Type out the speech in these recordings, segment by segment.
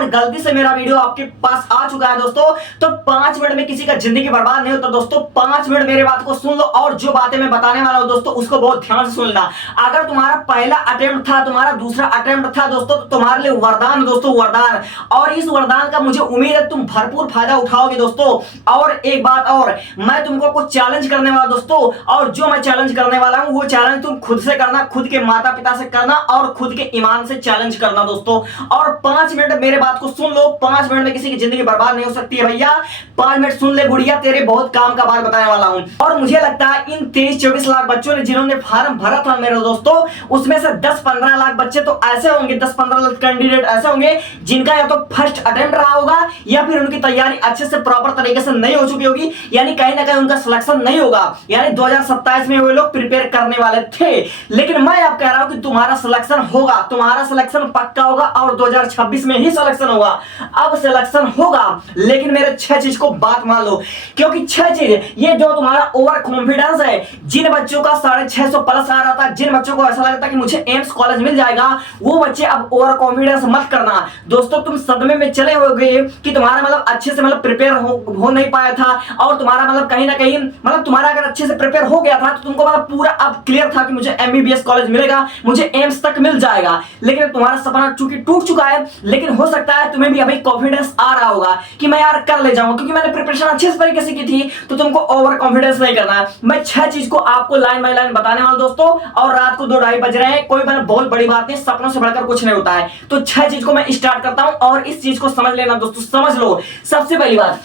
अगर गलती से मेरा वीडियो आपके पास आ चुका है दोस्तों, तो 5 मिनट में किसी का जिंदगी बर्बाद नहीं होता दोस्तों। 5 मिनट मेरे बात को सुन लो और जो बातें मैं बताने वाला हूं दोस्तों उसको बहुत ध्यान से सुनना। अगर तुम्हारा पहला अटेम्प्ट था, तुम्हारा दूसरा अटेम्प्ट था दोस्तों, तो तुम्हारे लिए वरदान दोस्तों, वरदान। और इस वरदान का मुझे उम्मीद है तुम भरपूर फायदा उठाओगे दोस्तों। और एक बात और, मैं तुमको कुछ चैलेंज करने वाला दोस्तों, और जो मैं चैलेंज करने वाला हूं वो चैलेंज तुम खुद से करना, खुद के माता पिता से करना और खुद के ईमान से चैलेंज करना दोस्तों। और 5 मिनट मेरे बात को सुन लो, 5 मिनट में किसी की जिंदगी बर्बाद नहीं हो सकती है भैया। 5 मिनट सुन ले गुड़िया, तेरे बहुत काम का बात बताने वाला हूं। और मुझे लगता है इन 23-24 लाख बच्चों ने जिन्होंने फॉर्म भरा था मेरे दोस्तों, उसमें से 10-15 लाख बच्चे तो ऐसे होंगे, 10-15 लाख कैंडिडेट ऐसे होंगे जिनका या तो फर्स्ट अटेम्प्ट रहा होगा या फिर उनकी तैयारी अच्छे से प्रॉपर तरीके से नहीं हो चुकी होगी, यानी कहीं ना कहीं उनका सिलेक्शन नहीं होगा। यानी 2027 में वो लोग प्रिपेयर करने वाले थे। लेकिन मैं आप कह रहा हूं कि तुम्हारा सिलेक्शन होगा, तुम्हारा सिलेक्शन पक्का होगा और 2026 में ही सिलेक्शन होगा। अब सिलेक्शन होगा, लेकिन मेरे 6 चीज को बात मान लो, क्योंकि 6 चीज, ये जो तुम्हारा ओवर कॉन्फिडेंस है, जिन बच्चों का 650 प्लस आ रहा था, जिन बच्चों को ऐसा लगता कि मुझे एम्स कॉलेज मिल जाएगा, वो बच्चे अब ओवर कॉन्फिडेंस मत करना दोस्तों। तुम सदमे में चले होगे कि तुम्हारा मतलब अच्छे से मतलब प्रिपेयर हो नहीं पाया था, और तुम्हारा मतलब कहीं ना कहीं मतलब तुम्हारा अगर अच्छे से प्रिपेयर हो गया था तो तुमको मतलब पूरा अब क्लियर था कि मुझे एमबीबीएस कॉलेज मिलेगा, मुझे एम्स तक मिल जाएगा। लेकिन तुम्हारा सपना चूंकि टूट चुका है, लेकिन हो सकता है तुम्हें भी अभी कॉन्फिडेंस आ रहा होगा कि मैं यार कर ले जाऊंगा, क्योंकि मैंने प्रिपरेशन अच्छे से तरीके से की थी। तो तुमको ओवर कॉन्फिडेंस नहीं करना है। मैं 6 चीज को आपको लाइन बाय लाइन बताने वाला दोस्तों, और रात को 2-2:30 बज रहे हैं, कोई मतलब बहुत बड़ी बात नहीं, सपनों से बढ़कर कुछ नहीं होता है। तो 6 चीज को मैं स्टार्ट करता हूं और इस चीज को समझ लेना दोस्तों, समझ लो। सबसे पहली बात,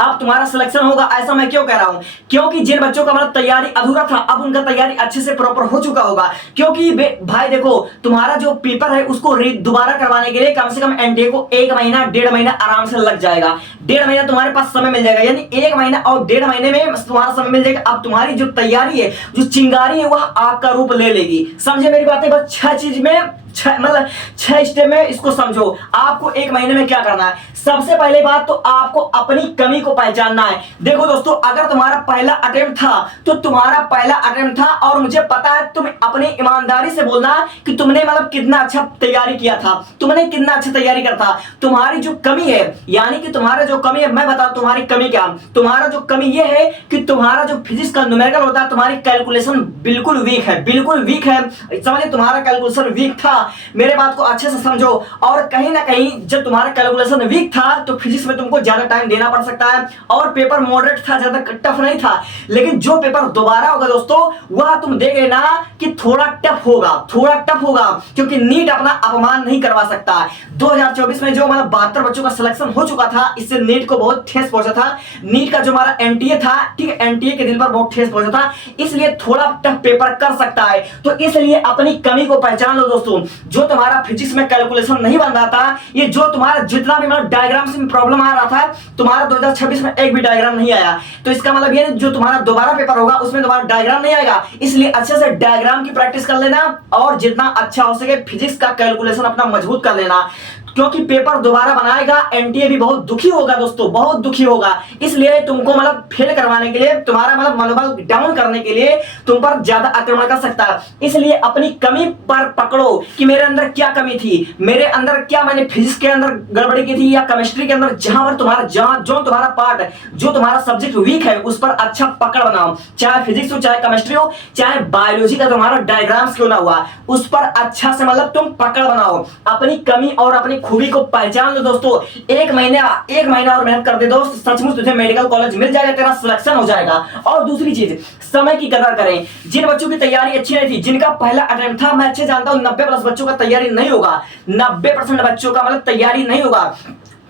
अब तुम्हारा सिलेक्शन होगा, ऐसा मैं क्यों कह रहा हूं? क्योंकि जिन बच्चों का मतलब तैयारी अधूरा था, अब उनका तैयारी अच्छे से प्रॉपर हो चुका होगा। क्योंकि भाई देखो, तुम्हारा जो पेपर है उसको दोबारा करवाने के लिए कम से कम एनटीए को 1 महीना 1.5 महीना आराम से लग जाएगा। 1.5 महीना तुम्हारे पास समय मिल जाएगा, यानी 1 महीना और 1.5 महीने में तुम्हारा समय मिल जाएगा। अब तुम्हारी जो तैयारी है, जो चिंगारी है, वह आग का रूप ले लेगी। समझे मेरी बातें? बस 6 चीज में मतलब 6 स्टेप में इसको समझो। आपको 1 महीने में क्या करना है? सबसे पहले बात तो आपको अपनी कमी को पहचानना है। देखो दोस्तों, अगर तुम्हारा पहला अटेम्प्ट था तो तुम्हारा पहला अटेम्प्ट था, और मुझे पता है तुम अपनी ईमानदारी से बोलना कि तुमने मतलब कितना अच्छा तैयारी किया था, तुमने कितना अच्छा तैयारी करता। तुम्हारी जो कमी है, यानी कि तुम्हारा जो कमी है, मैं बताऊं तुम्हारी कमी क्या। तुम्हारा जो कमी ये है कि तुम्हारा जो फिजिक्स का न्यूमेरिकल होता है, तुम्हारी कैलकुलेशन बिल्कुल वीक है, बिल्कुल वीक है। समझे, तुम्हारा कैलकुलेशन वीक था। मेरे बात को अच्छे से समझो। और कहीं ना कहीं जब तुम्हारा कैलकुलेशन वीक था तो फिजिक्स में तुमको ज्यादा टाइम देना पड़ सकता है, और पेपर मॉडरेट था, ज्यादा टफ नहीं था। लेकिन जो पेपर दोबारा होगा दोस्तों, वह तुम देख लेना कि थोड़ा टफ होगा, थोड़ा टफ होगा, क्योंकि नीट अपना अपमान नहीं करवा सकता। 2024 में जो मतलब 72 बच्चों का सिलेक्शन हो चुका था, इससे नीट को बहुत ठेस पहुंचा था। नीट का जो हमारा एनटीए था, ठीक है, एनटीए के दिल पर बहुत ठेस पहुंचा था, इसलिए थोड़ा टफ पेपर कर सकता है। तो इसलिए अपनी कमी को पहचान लो दोस्तों। जो तुम्हारा फिजिक्स में कैलकुलेशन नहीं बन रहा था, ये जो तुम्हारा जितना भी मतलब डायग्राम से प्रॉब्लम आ रहा था, तुम्हारा 2026 में एक भी डायग्राम नहीं आया। तो इसका मतलब ये जो तुम्हारा दोबारा पेपर होगा उसमें तुम्हारा डायग्राम नहीं आएगा। इसलिए अच्छे से डायग्राम की प्रैक्टिस कर लेना, और जितना अच्छा हो सके फिजिक्स का कैलकुलेशन अपना मजबूत कर लेना, क्योंकि पेपर दोबारा बनाएगा। एनटीए भी बहुत दुखी होगा दोस्तों, बहुत दुखी होगा। इसलिए तुमको मतलब फेल करवाने के लिए, तुम्हारा मतलब मनोबल डाउन करने के लिए तुम पर ज्यादा आक्रमण कर सकता है। इसलिए अपनी कमी पर पकड़ो कि मेरे अंदर क्या कमी थी, मेरे अंदर क्या, मैंने फिजिक्स के अंदर गड़बड़ी की थी या केमिस्ट्री के अंदर, जहां पर तुम्हारा जो तुम्हारा पार्ट, जो तुम्हारा सब्जेक्ट वीक है, उस पर अच्छा पकड़ बनाओ। चाहे फिजिक्स हो, चाहे केमिस्ट्री हो, चाहे बायोलॉजी का तुम्हारा डायग्राम्स क्यों ना हुआ, उस पर अच्छा से मतलब तुम पकड़ बनाओ। अपनी कमी और अपनी खूबी को पहचान लो दोस्तों। 1 महीना और मेहनत कर दे दोस्त, सचमुच तुझे मेडिकल कॉलेज मिल जाएगा, तेरा सिलेक्शन हो जाएगा। और दूसरी चीज, समय की कदर करें। जिन बच्चों की तैयारी अच्छी नहीं थी, जिनका पहला अटेम्प्ट था, मैं अच्छे जानता हूं 90+ बच्चों का तैयारी नहीं होगा, 90% बच्चों का मतलब तैयारी नहीं होगा।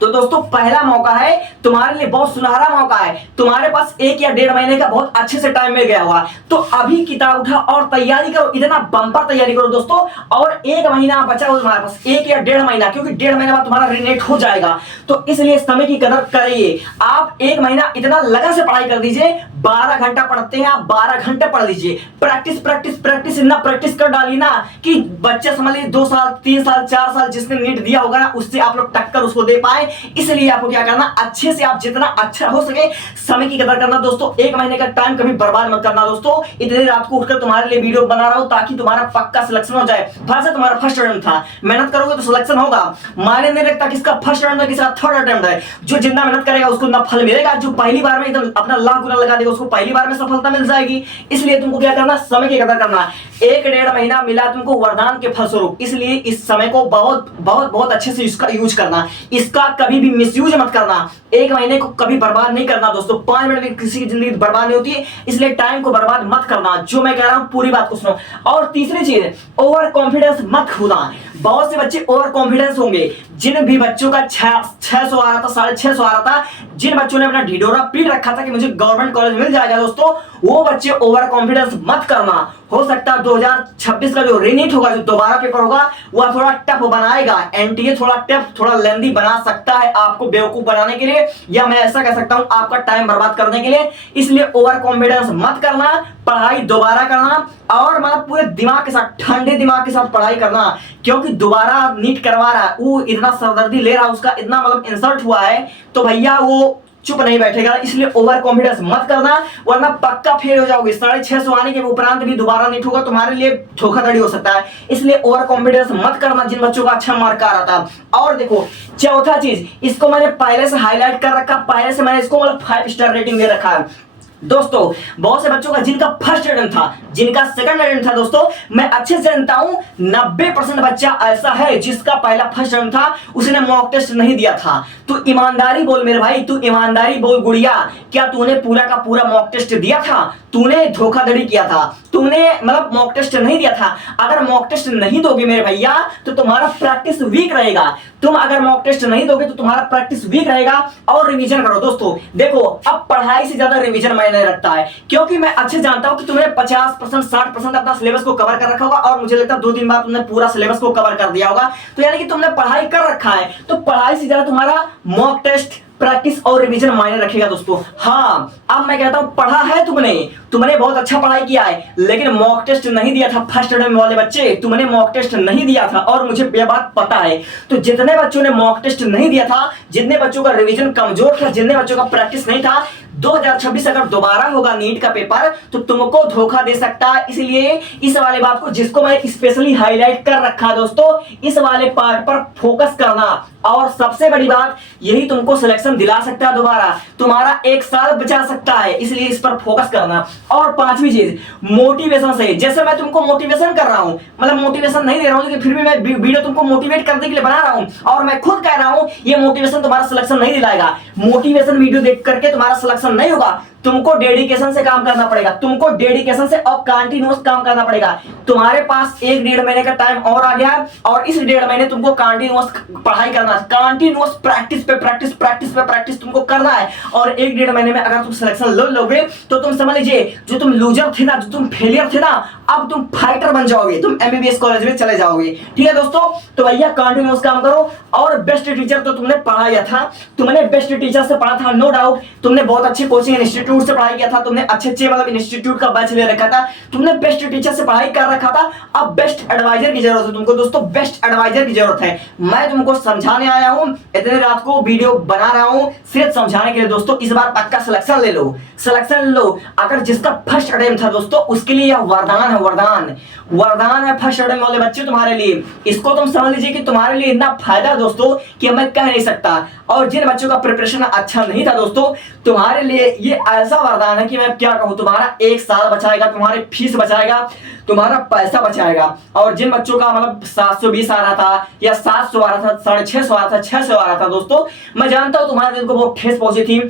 तो दोस्तों, पहला मौका है तुम्हारे लिए, बहुत सुनहरा मौका है। तुम्हारे पास 1 या 1.5 महीने का बहुत अच्छे से टाइम मिल गया होगा, तो अभी किताब उठा और तैयारी करो, इतना बम्पर तैयारी करो दोस्तों। और 1 महीना बचा हो तुम्हारे पास, 1 या 1.5 महीना, क्योंकि 1.5 महीने बाद तुम्हारा रीनेट हो जाएगा। तो इसलिए समय की कदर करिए। आप 1 महीना इतना लगन से पढ़ाई कर दीजिए, 12 घंटा पढ़ते हैं आप, 12 घंटे पढ़ लीजिए। प्रैक्टिस प्रैक्टिस प्रैक्टिस, इतना प्रैक्टिस कर डाली ना कि बच्चे समझ लीजिए 2 साल 3 साल 4 साल जिसने नीट दिया होगा ना, उससे आप लोग टक्कर उसको दे पाए। इसलिए आपको क्या करना, अच्छे से आप जितना अच्छा हो सके समय की कदर करना दोस्तों। एक महीने का टाइम कभी बर्बाद मत करना दोस्तों। इतनी रात को उठकर तुम्हारे लिए वीडियो बना रहा हूं ताकि तुम्हारा पक्का सिलेक्शन हो जाए। फर्स्ट से तुम्हारा फर्स्ट अटेम्प्ट था, मेहनत करोगे तो सिलेक्शन होगा। मायने नहीं रखता किसका फर्स्ट अटेम्प्ट है किसका थर्ड अटेम्प्ट है। जो जितना मेहनत करेगा उसको उतना फल मिलेगा। जो पहली बार में एकदम अपना लाख गुना लगा देगा उसको पहली बार में सफलता मिल जाएगी। इसलिए तुमको क्या करना, समय की कदर करना। 1-1.5 महीना मिला तुमको वरदान के फलस्वरूप, इसलिए इस समय को बहुत बहुत बहुत अच्छे से इसका यूज करना। इसका कभी भी मिसयूज मत करना। 1 महीने को कभी बर्बाद नहीं करना दोस्तों। 5 मिनट में किसी की जिंदगी बर्बाद नहीं होती है, इसलिए टाइम को बर्बाद मत करना। जो मैं कह रहा हूं पूरी बात को सुनो। और तीसरी चीज, ओवर कॉन्फिडेंस मत खोना। बहुत से बच्चे ओवर कॉन्फिडेंस होंगे। जिन भी बच्चों का 600 आ रहा था, 650 आ रहा था, जिन बच्चों ने अपना ढिढोरा पीट रखा था कि मुझे गवर्नमेंट कॉलेज मिल जाएगा दोस्तों, वो बच्चे ओवर कॉन्फिडेंस मत करना। हो सकता है 2026 का जो रीनीट होगा, जो दोबारा पेपर होगा, वह थोड़ा टफ बनाएगा। एनटीए थोड़ा टफ, थोड़ा लेंदी बना सकता है आपको बेवकूफ बनाने के लिए, या मैं ऐसा कह सकता हूं आपका टाइम बर्बाद करने के लिए। इसलिए ओवर कॉन्फिडेंस मत करना, पढ़ाई दोबारा करना और मतलब पूरे दिमाग के साथ, ठंडे दिमाग के साथ पढ़ाई करना। क्योंकि दोबारा नीट करवा रहा है, वो इतना सरदर्दी ले रहा है, उसका इतना मतलब इंसल्ट हुआ है, तो भैया वो चुप नहीं बैठेगा। इसलिए ओवर कॉन्फिडेंस मत करना, वरना पक्का फेल हो जाओगे। 650 आने के उपरांत भी दोबारा नीट होगा, तुम्हारे लिए धोखाधड़ी हो सकता है। इसलिए ओवर कॉन्फिडेंस मत करना जिन बच्चों का अच्छा मार्क आ रहा था। और देखो चौथा चीज, इसको मैंने पहले से हाईलाइट कर रखा, पहले से मैंने इसको मतलब 5 स्टार रेटिंग दे रखा है दोस्तों। बहुत से बच्चों का जिनका फर्स्ट अटेम्प्ट था, जिनका सेकंड अटेम्प्ट था दोस्तों, मैं अच्छे से जानता हूं 90% बच्चा ऐसा है जिसका पहला फर्स्ट अटेम्प्ट था, उसने मॉक टेस्ट नहीं दिया था। तू ईमानदारी बोल मेरे भाई, तू ईमानदारी बोल गुड़िया, क्या तूने पूरा का पूरा मॉक टेस्ट दिया था? तूने धोखाधड़ी किया था, तूने मतलब मॉक टेस्ट नहीं दिया था। अगर मॉक टेस्ट नहीं दोगे मेरे भैया तो तुम्हारा प्रैक्टिस वीक रहेगा। तुम अगर मॉक टेस्ट नहीं दोगे तो तुम्हारा प्रैक्टिस वीक रहेगा। और रिवीजन करो दोस्तों। देखो अब पढ़ाई से ज्यादा रिवीजन मायने रखता है, क्योंकि मैं अच्छे जानता हूं कि तुमने 50% 60% अपना सिलेबस को कवर कर रखा होगा, और मुझे लगता है 2-3 बार तुमने पूरा सिलेबस को कवर कर दिया होगा। तो यानी कि तुमने पढ़ाई कर रखा है, तो पढ़ाई से ज्यादा तुम्हारा मॉक टेस्ट, प्रैक्टिस और रिवीजन मायने रखेगा दोस्तों। हाँ, अब मैं कहता हूं पढ़ा है तुमने बहुत अच्छा पढ़ाई किया है, लेकिन मॉक टेस्ट नहीं दिया था। फर्स्ट अटेम्प्ट वाले बच्चे, तुमने मॉक टेस्ट नहीं दिया था, और मुझे यह बात पता है। तो जितने बच्चों ने मॉक टेस्ट नहीं दिया था, जितने बच्चों का रिवीजन कमजोर था, जितने बच्चों का प्रैक्टिस नहीं था, 2026 अगर दोबारा होगा नीट का पेपर तो तुमको धोखा दे सकता है। इसलिए इस वाले बात को, जिसको मैं स्पेशली हाईलाइट कर रखा दोस्तों, इस वाले पार्ट पर फोकस करना। और सबसे बड़ी बात, यही तुमको सिलेक्शन दिला सकता है दोबारा, तुम्हारा 1 साल बचा सकता है, इसलिए इस पर फोकस करना। और 5वीं चीज, मोटिवेशन से। जैसे मैं तुमको मोटिवेशन कर रहा हूं, मतलब मोटिवेशन नहीं दे रहा हूं, लेकिन फिर भी मैं वीडियो तुमको मोटिवेट करने के लिए बना रहा हूं, और मैं खुद कह रहा हूं ये मोटिवेशन तुम्हारा सिलेक्शन नहीं दिलाएगा। मोटिवेशन वीडियो देख करके तुम्हारा सिलेक्शन नहीं होगा। तुमको डेडिकेशन से काम करना पड़ेगा, तुमको डेडिकेशन से और कंटिन्यूअस काम करना पड़ेगा। तुम्हारे पास 1-1.5 महीने का टाइम और आ गया, और इस 1.5 महीने तुमको कंटिन्यूअस पढ़ाई करना है, कंटिन्यूअस प्रैक्टिस पे प्रैक्टिस, प्रैक्टिस पे प्रैक्टिस तुमको करना है। और 1-1.5 महीने में अगर तुम सिलेक्शन ले लोगे तो तुम समझ लीजिए, जो तुम लूजर थे ना, जो तुम फेलियर थे ना, अब तुम फाइटर बन जाओगे, तुम एमबीबीएस कॉलेज में चले जाओगे। ठीक है दोस्तों, तो भैया कंटिन्यूअस काम करो। और बेस्ट टीचर तो तुमने पढ़ाया था, तुमने बेस्ट टीचर से पढ़ा था, नो डाउट। तुमने बहुत अच्छे कोचिंग इंस्टीट्यूट से पढ़ाई किया था, तुमने अच्छे मतलब इंस्टीट्यूट का बैच ले रखा था, तुमने बेस्ट टीचर से पढ़ाई कर रखा था। अब बेस्ट एडवाइजर की जरूरत है तुमको दोस्तों, बेस्ट एडवाइजर की जरूरत है। मैं तुमको समझाने आया हूं, इतने रात को वीडियो बना रहा हूं सिर्फ समझाने के लिए दोस्तों। इस बार पक्का सिलेक्शन ले लो, सिलेक्शन ले लो। अगर जिसका फर्स्ट अटेम्प्ट था दोस्तों, उसके लिए यह वरदान है, वरदान वरदान है फर्स्ट अटेम्प्ट वाले बच्चे तुम्हारे लिए। इसको तुम समझ लीजिए कि तुम्हारे लिए इतना फायदा दोस्तों कि मैं कह नहीं सकता। और जिन बच्चों का प्रिपरेशन अच्छा नहीं था दोस्तों, तुम्हारे लिए ये ऐसा वरदान है कि मैं क्या कहूं। तुम्हारा 1 साल बचाएगा, तुम्हारी फीस बचाएगा, तुम्हारा पैसा बचाएगा। और जिन बच्चों का मतलब 720 आ रहा था, या 700 आ रहा था, 650 आ रहा था, 600 आ रहा था दोस्तों, मैं जानता हूं तुम्हारे दिल को बहुत ठेस पहुंची थी।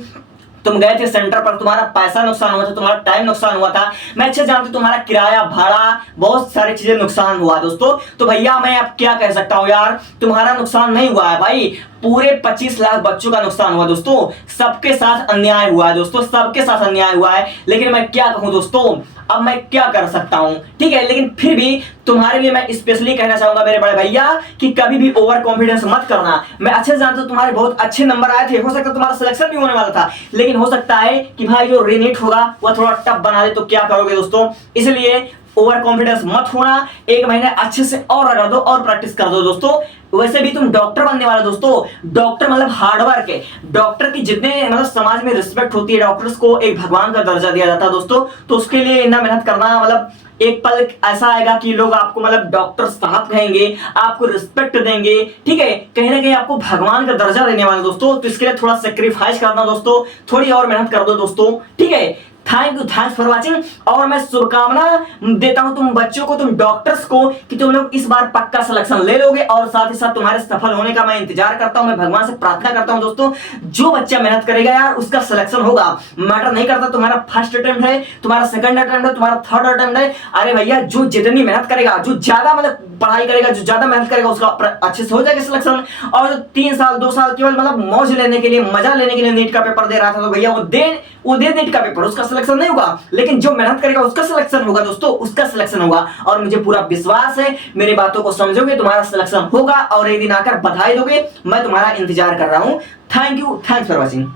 तुम गए थे सेंटर पर, तुम्हारा पैसा नुकसान हुआ था, तुम्हारा टाइम नुकसान हुआ था। मैं अच्छे जानता हूं तुम्हारा किराया, भाड़ा, बहुत सारी चीजें नुकसान हुआ दोस्तों। तो भैया मैं अब क्या कह सकता हूं यार, तुम्हारा नुकसान नहीं हुआ है भाई, पूरे 25 लाख बच्चों का नुकसान हुआ दोस्तों। सबके साथ अन्याय हुआ है दोस्तों, सबके साथ अन्याय हुआ है। लेकिन मैं क्या कहूं दोस्तों, अब मैं क्या कर सकता हूं, ठीक है। लेकिन फिर भी तुम्हारे लिए मैं स्पेशली कहना चाहूंगा मेरे बड़े भैया कि कभी भी ओवर कॉन्फिडेंस मत करना। मैं अच्छे से जानता हूं तुम्हारे बहुत अच्छे नंबर आए थे, हो सकता है तुम्हारा सिलेक्शन भी होने वाला था, लेकिन हो सकता है कि भाई जो रीनीट होगा वह थोड़ा टफ बना दे, तो क्या करोगे दोस्तों। इसलिए ओवर कॉन्फिडेंस मत होना, 1 महीने अच्छे से और लगा दो और प्रैक्टिस कर दो दोस्तों। वैसे भी तुम डॉक्टर बनने वाले हो दोस्तों। डॉक्टर मतलब हार्डवर्क है। डॉक्टर की जितने मतलब समाज में रिस्पेक्ट होती है, डॉक्टर्स को एक भगवान का दर्जा दिया जाता है दोस्तों। तो उसके लिए इतना मेहनत करना, मतलब एक पल ऐसा आएगा कि लोग आपको मतलब डॉक्टर साहब कहेंगे, आपको रिस्पेक्ट देंगे, ठीक है, कहीं ना कहीं आपको भगवान का दर्जा देने वाले दोस्तों। तो इसके लिए थोड़ा सेक्रीफाइस करना दोस्तों, थोड़ी और मेहनत कर दो दोस्तों, ठीक है। Thank you, thanks for watching. और मैं शुभकामना देता हूं तुम बच्चों को, तुम डॉक्टर्स को, कि तुम लोग इस बार पक्का सिलेक्शन ले लोगे। और साथ ही साथ तुम्हारे सफल होने का मैं इंतजार करता हूं। मैं भगवान से प्रार्थना करता हूं दोस्तों, जो बच्चा मेहनत करेगा यार उसका सिलेक्शन होगा। मैटर नहीं करता तुम्हारा फर्स्ट अटेम्प्ट है, तुम्हारा सेकंड अटेम्प्ट है, तुम्हारा थर्ड अटेम्प्ट है। अरे भैया, जो जितनी मेहनत करेगा, जो ज्यादा मतलब पढ़ाई करेगा, जो ज्यादा मेहनत करेगा, उसका अच्छे से हो जाएगा सिलेक्शन। और जो 3 साल 2 साल केवल मतलब मौज लेने के लिए, मजा लेने के लिए नीट का पेपर दे रहा था, तो भैया वो दे नीट का पेपर, उसका सिलेक्शन नहीं होगा। लेकिन जो मेहनत करेगा उसका सिलेक्शन होगा दोस्तों, उसका सिलेक्शन होगा। और मुझे पूरा विश्वास है, मेरी बातों को समझोगे, तुम्हारा सिलेक्शन होगा और एक दिन आकर बधाई दोगे। मैं तुम्हारा इंतजार कर रहा हूं। Thank you, thanks for watching.